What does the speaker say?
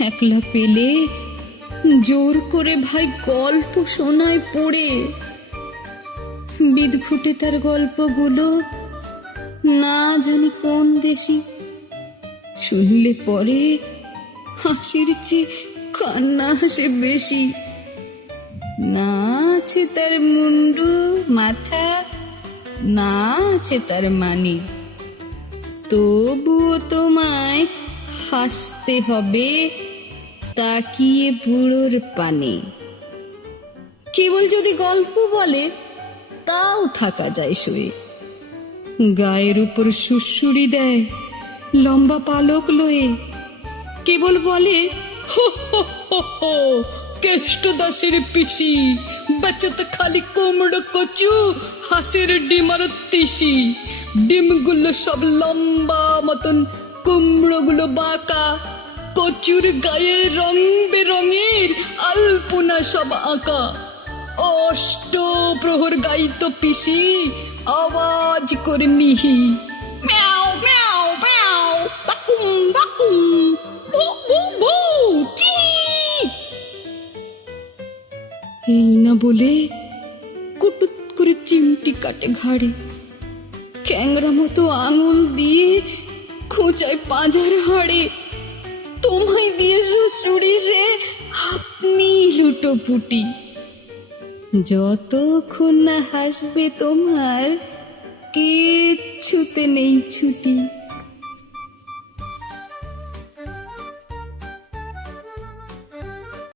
একলা পেলে জোর করে ভাই গল্প শোনায় পড়ে। বিদঘুটে তার গল্পগুলো না জানি কোন দেশি শুনলে পরে হাসির চেয়ে কান্না হাসে বেশি। না আছে তার মুন্ডু মাথা, না আছে তার মানি। তবুও তোমায় হাসতে হবে। তাকিয়ে বুড়োর পানে। কেবল যদি গল্প বলে, তাও থাকা যায় শুয়ে গায়ের উপর সুসুড়ি দেয় লম্বা পালক লয়ে। কেবল বলে কেষ্ট দাসের পিসি বাচ্চাতে খালি কুমড়ো কচু, হাঁসের ডিমার তিসি। ডিমগুলো সব লম্বা মতন, কুমড়োগুলো বাঁকা কচুর গায়ে রং বেরঙের আলপনা সব আঁকা। অষ্ট প্রহর গাইতো পিসি আওয়াজ করে মিহি। ম্যাও ম্যাও ম্যাও বাকুম বাকুম বু বু বু চি। এই না বলে কুটুত করে চিমটি কাটে ঘাড়ে। ক্যাংরা মতো আঙুল দিয়ে খোঁচায় পাঁজার হাড়ে। দিয়ে শ্বশুরি আপনি লুটোপুটি। যতক্ষণ না হাসবে তোমার কিচ্ছুতে নেই ছুটি।